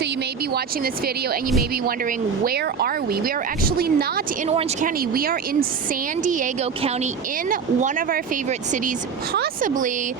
So you may be watching this video and you may be wondering, where are we? We are actually not in Orange County. We are in San Diego County, in one of our favorite cities, possibly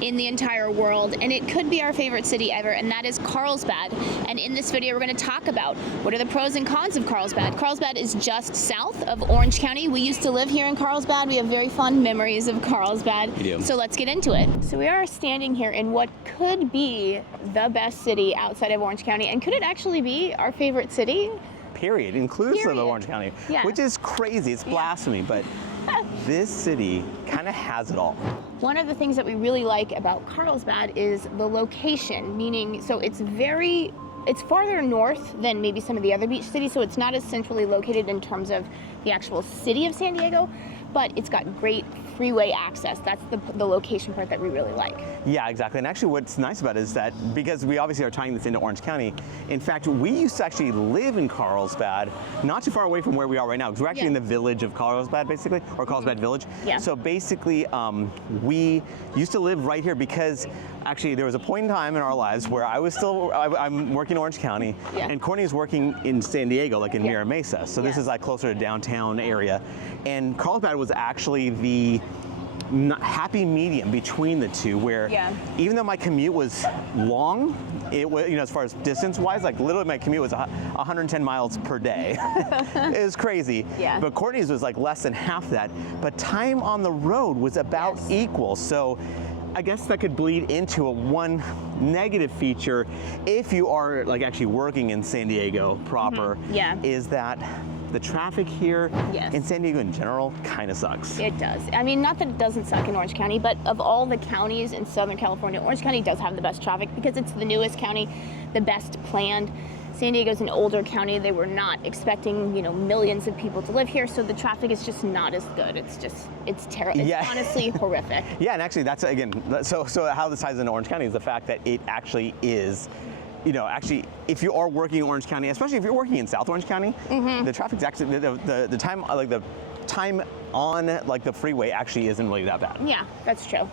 in the entire world, and it could be our favorite city ever, and that is Carlsbad. And in this video, we're going to talk about what are the pros and cons of Carlsbad. Carlsbad is just south of Orange County. We used to live here in Carlsbad. We have very fond memories of Carlsbad. We do. So let's get into it. So we are standing here in what could be the best city outside of Orange County, and could it actually be our favorite city? Period, inclusive of Orange County, Yeah. which is crazy. It's blasphemy, but this city kind of has it all. One of the things that we really like about Carlsbad is the location, meaning, so it's farther north than maybe some of the other beach cities, so it's not as centrally located in terms of the actual city of San Diego, but it's got great freeway access. That's the location part that we really like. Yeah, exactly. And actually what's nice about it is that, because we obviously are tying this into Orange County, in fact, we used to actually live in Carlsbad, not too far away from where we are right now, because we're actually in the village of Carlsbad, basically, or Carlsbad Village. Yeah. So basically, we used to live right here because actually there was a point in time in our lives where I'm working in Orange County, and Courtney's working in San Diego, like in Mira Mesa. So this is like closer to downtown area. And Carlsbad was actually the happy medium between the two, where even though my commute was long, it was, as far as distance wise, like literally my commute was 110 miles per day. It was crazy. Yeah. But Courtney's was like less than half that, but time on the road was about equal. So I guess that could bleed into one negative feature if you are like actually working in San Diego proper, is that the traffic here in San Diego in general kind of sucks. It does. I mean, not that it doesn't suck in Orange County, but of all the counties in Southern California, Orange County does have the best traffic because it's the newest county, the best planned. San Diego's an older county. They were not expecting, millions of people to live here, so the traffic is just not as good. It's terrible. It's honestly horrific. Yeah, and actually that's, again, so how this ties into Orange County is the fact that it actually is, actually, if you are working in Orange County, especially if you're working in South Orange County, the traffic's actually, the time, like the time on like the freeway actually isn't really that bad. Yeah, that's true.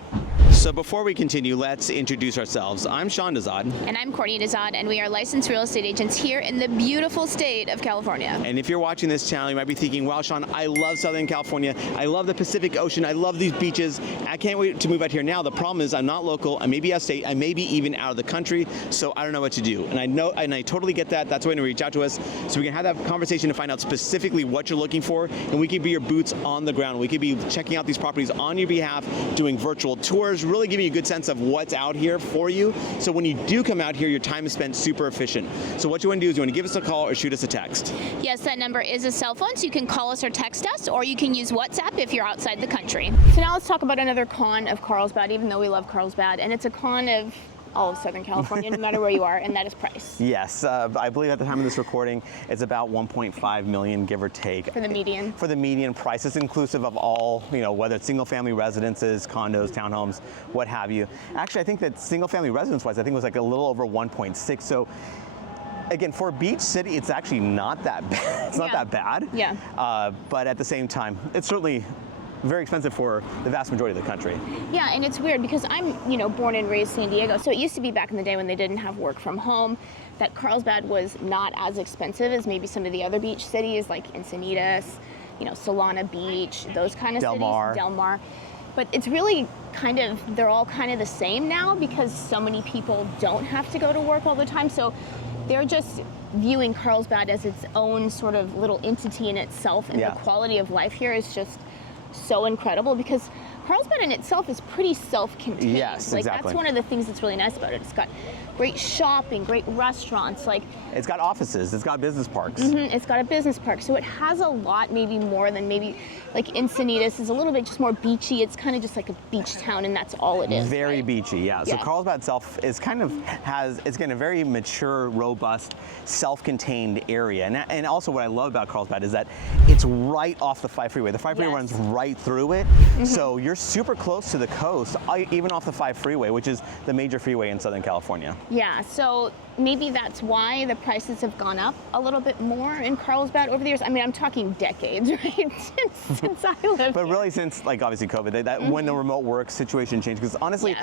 So before we continue, let's introduce ourselves. I'm Sean Dazad. And I'm Courtney Dazad, and we are licensed real estate agents here in the beautiful state of California. And if you're watching this channel, you might be thinking, wow, Sean, I love Southern California. I love the Pacific Ocean. I love these beaches. I can't wait to move out here now. The problem is I'm not local. I may be out of state. I may be even out of the country. So I don't know what to do. And I totally get that. That's why you reach out to us. So we can have that conversation to find out specifically what you're looking for. And we could be your boots on the ground. We could be checking out these properties on your behalf, doing virtual tours, really giving you a good sense of what's out here for you. So when you do come out here, your time is spent super efficient. So what you want to do is you want to give us a call or shoot us a text. Yes, that number is a cell phone, so you can call us or text us, or you can use WhatsApp if you're outside the country. So now let's talk about another con of Carlsbad, even though we love Carlsbad, and it's a con of all of Southern California, no matter where you are, and that is price. Yes, I believe at the time of this recording, it's about 1.5 million, give or take. For the median. For the median price. It's inclusive of all, whether it's single family residences, condos, townhomes, what have you. Actually, I think that single family residence wise, I think it was like a little over 1.6. So again, for a beach city, it's actually not that bad. It's not that bad. Yeah. But at the same time, it's certainly very expensive for the vast majority of the country. Yeah, and it's weird because I'm, born and raised San Diego, so it used to be back in the day when they didn't have work from home, that Carlsbad was not as expensive as maybe some of the other beach cities like Encinitas, Solana Beach, those kind of cities. Del Mar. But it's really they're all kind of the same now because so many people don't have to go to work all the time, so they're just viewing Carlsbad as its own sort of little entity in itself, and the quality of life here is just so incredible because Carlsbad in itself is pretty self-contained. Yes, exactly. That's one of the things that's really nice about it. It's got great shopping, great restaurants. It's got offices, it's got business parks. It's got a business park, so it has a lot, maybe more than maybe like Encinitas is a little bit just more beachy. It's kind of just like a beach town, and that's all it is. Very beachy, yeah. So Carlsbad itself is it's got a very mature, robust, self-contained area. And also what I love about Carlsbad is that it's right off the 5 freeway. The 5 freeway runs right through it, so you're super close to the coast, even off the 5 freeway, which is the major freeway in Southern California. Yeah, so maybe that's why the prices have gone up a little bit more in Carlsbad over the years. I mean, I'm talking decades, right? Since I lived But here. really since, like, obviously COVID, when the remote work situation changed, because honestly,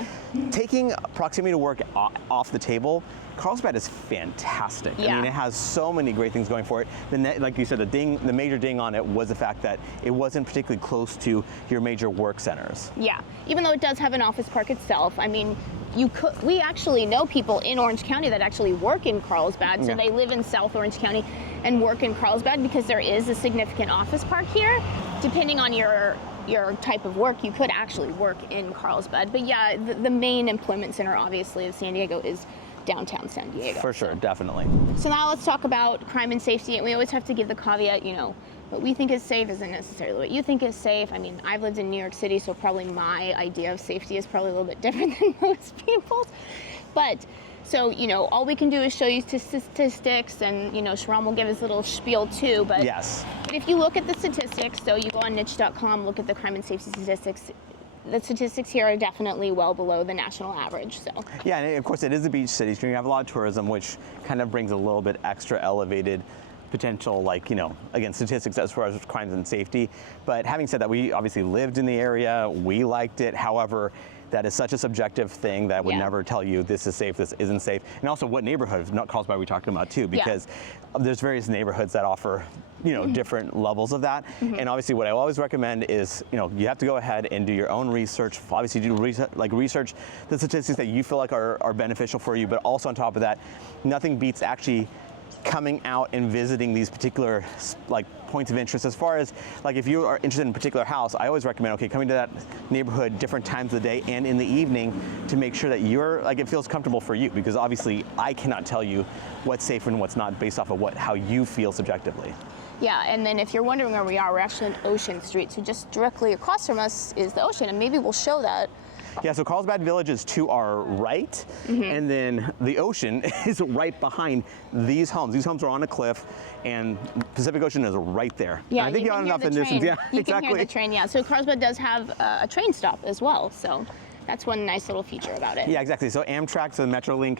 taking proximity to work off the table, Carlsbad is fantastic. I Yeah. mean, it has so many great things going for it. Like you said, the major ding on it was the fact that it wasn't particularly close to your major work centers. Yeah, even though it does have an office park itself, I mean, we actually know people in Orange County that actually work in Carlsbad, so Yeah. they live in South Orange County and work in Carlsbad because there is a significant office park here. Depending on your type of work, you could actually work in Carlsbad. But yeah, the main employment center, obviously, of San Diego is downtown San Diego. For sure, definitely. So now let's talk about crime and safety. And we always have to give the caveat, what we think is safe isn't necessarily what you think is safe. I mean, I've lived in New York City, so probably my idea of safety is probably a little bit different than most people's. But, so, all we can do is show you statistics, and, Sharon will give his little spiel too. But, Yes. But if you look at the statistics, so you go on niche.com, look at the crime and safety statistics, the statistics here are definitely well below the national average. So Yeah, and of course it is a beach city, so you have a lot of tourism, which kind of brings a little bit extra elevated potential, like, again, statistics as far as crimes and safety. But having said that, we obviously lived in the area, we liked it. However, that is such a subjective thing that would Yeah. never tell you this is safe, this isn't safe. And also what neighborhood, not Carlsbad, are we talking about too, because there's various neighborhoods that offer different levels of that. And obviously what I always recommend is, you have to go ahead and do your own research. Obviously do research the statistics that you feel like are beneficial for you, but also on top of that, nothing beats actually coming out and visiting these particular points of interest. As far as if you are interested in a particular house, I always recommend coming to that neighborhood different times of the day and in the evening to make sure that you're it feels comfortable for you, because obviously I cannot tell you what's safe and what's not based off of how you feel subjectively. yeah, and then if you're wondering where we are, we're actually on Ocean Street, so just directly across from us is the ocean, and maybe we'll show that. Yeah, so Carlsbad Village is to our right, and then the ocean is right behind these homes. These homes are on a cliff, and Pacific Ocean is right there. Yeah, and I think you you're can on hear enough the in distance. train. Yeah, You exactly. can hear the train, yeah. So Carlsbad does have a train stop as well, so that's one nice little feature about it. Yeah, exactly. So Amtrak, so Metrolink,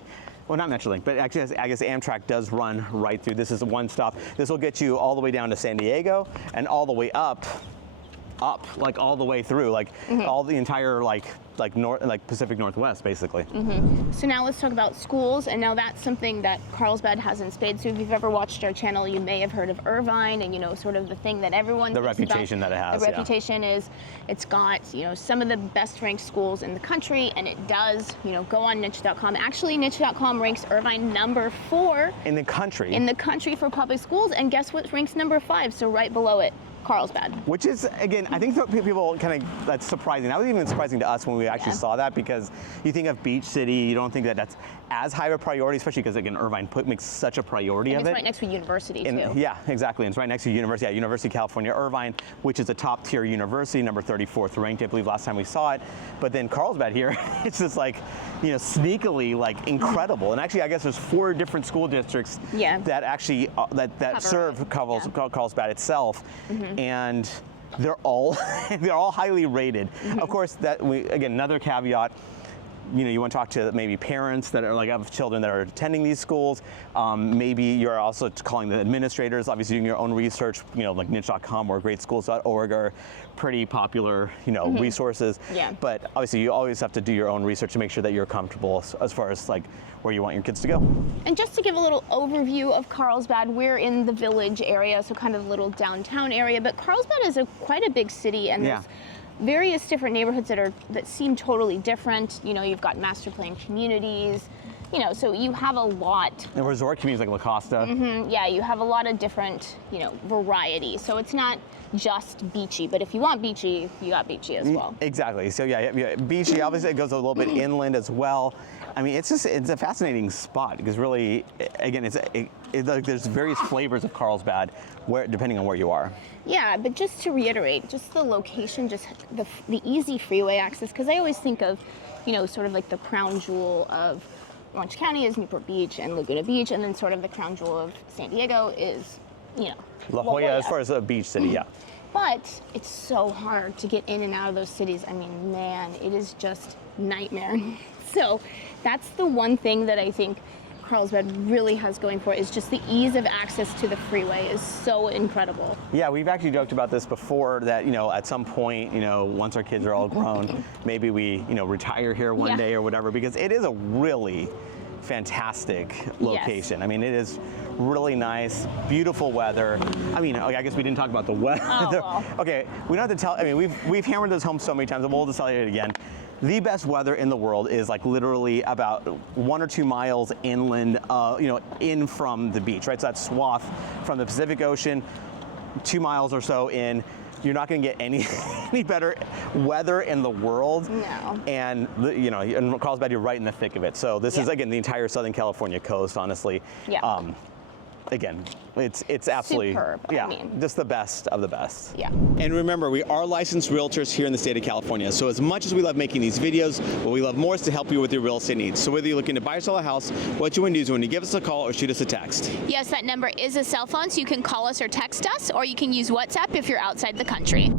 well, not Metrolink, but actually I guess Amtrak does run right through. This is one stop. This will get you all the way down to San Diego and all the way up, all the way through, all the entire Pacific Northwest, basically. So now let's talk about schools, and now that's something that Carlsbad has in spades. So if you've ever watched our channel, you may have heard of Irvine, and sort of the thing that everyone The thinks reputation about. that it has, The yeah. reputation is it's got some of the best ranked schools in the country, and it does. Go on niche.com. Actually, niche.com ranks Irvine number 4 In the country. For public schools, and guess what ranks number 5? So right below it, Carlsbad. Which is, again, I think that people that's surprising. That was even surprising to us when we actually saw that, because you think of beach city, you don't think that that's as high of a priority, especially because, again, Irvine makes such a priority of It's it. right next to a university, too. Yeah, exactly. And it's right next to University of California, Irvine, which is a top tier university, number 34th ranked, I believe, last time we saw it. But then Carlsbad here, it's just sneakily incredible. And actually, I guess there's 4 different school districts that actually that serve Carlsbad itself, and they're all highly rated. Of course, again, another caveat. You want to talk to maybe parents that are have children that are attending these schools. Maybe you're also calling the administrators, obviously doing your own research, like niche.com or greatschools.org are pretty popular, resources. Yeah. But obviously you always have to do your own research to make sure that you're comfortable as far as where you want your kids to go. And just to give a little overview of Carlsbad, we're in the village area, so kind of a little downtown area, but Carlsbad is quite a big city, and there's various different neighborhoods that seem totally different. You've got master plan communities, so you have a lot. And resort communities like La Costa. Yeah, you have a lot of different, variety. So it's not just beachy, but if you want beachy, you got beachy as well. Exactly. So yeah, beachy. Obviously, it goes a little bit inland as well. I mean, it's a fascinating spot, because really, again, there's various flavors of Carlsbad, depending on where you are. Yeah, but just to reiterate, just the location, just the easy freeway access, because I always think of, sort of like the crown jewel of Orange County is Newport Beach and Laguna Beach, and then sort of the crown jewel of San Diego is, La Jolla, as far as a beach city, yeah. But it's so hard to get in and out of those cities. I mean, man, it is just nightmare. So that's the one thing that I think Carlsbad really has going for it, is just the ease of access to the freeway is so incredible. Yeah, we've actually joked about this before, that at some point, once our kids are all grown, maybe we retire here one day or whatever, because it is a really fantastic location. I mean, it is really nice, beautiful weather. I mean, I guess we didn't talk about the weather. Oh, well. Okay, we don't have to tell, I mean, we've hammered this home so many times, and we'll just tell you it again. The best weather in the world is like literally about 1 or 2 miles inland, in from the beach, right? So that swath from the Pacific Ocean, 2 miles or so in. You're not going to get any better weather in the world. No. And in Carlsbad, you're right in the thick of it. So this is, again, the entire Southern California coast, honestly. Yeah. Again, it's absolutely superb. Yeah, I mean, just the best of the best. Yeah. And remember, we are licensed realtors here in the state of California. So as much as we love making these videos, what we love more is to help you with your real estate needs. So whether you're looking to buy or sell a house, what you want to do is when you give us a call or shoot us a text. Yes, that number is a cell phone, so you can call us or text us, or you can use WhatsApp if you're outside the country.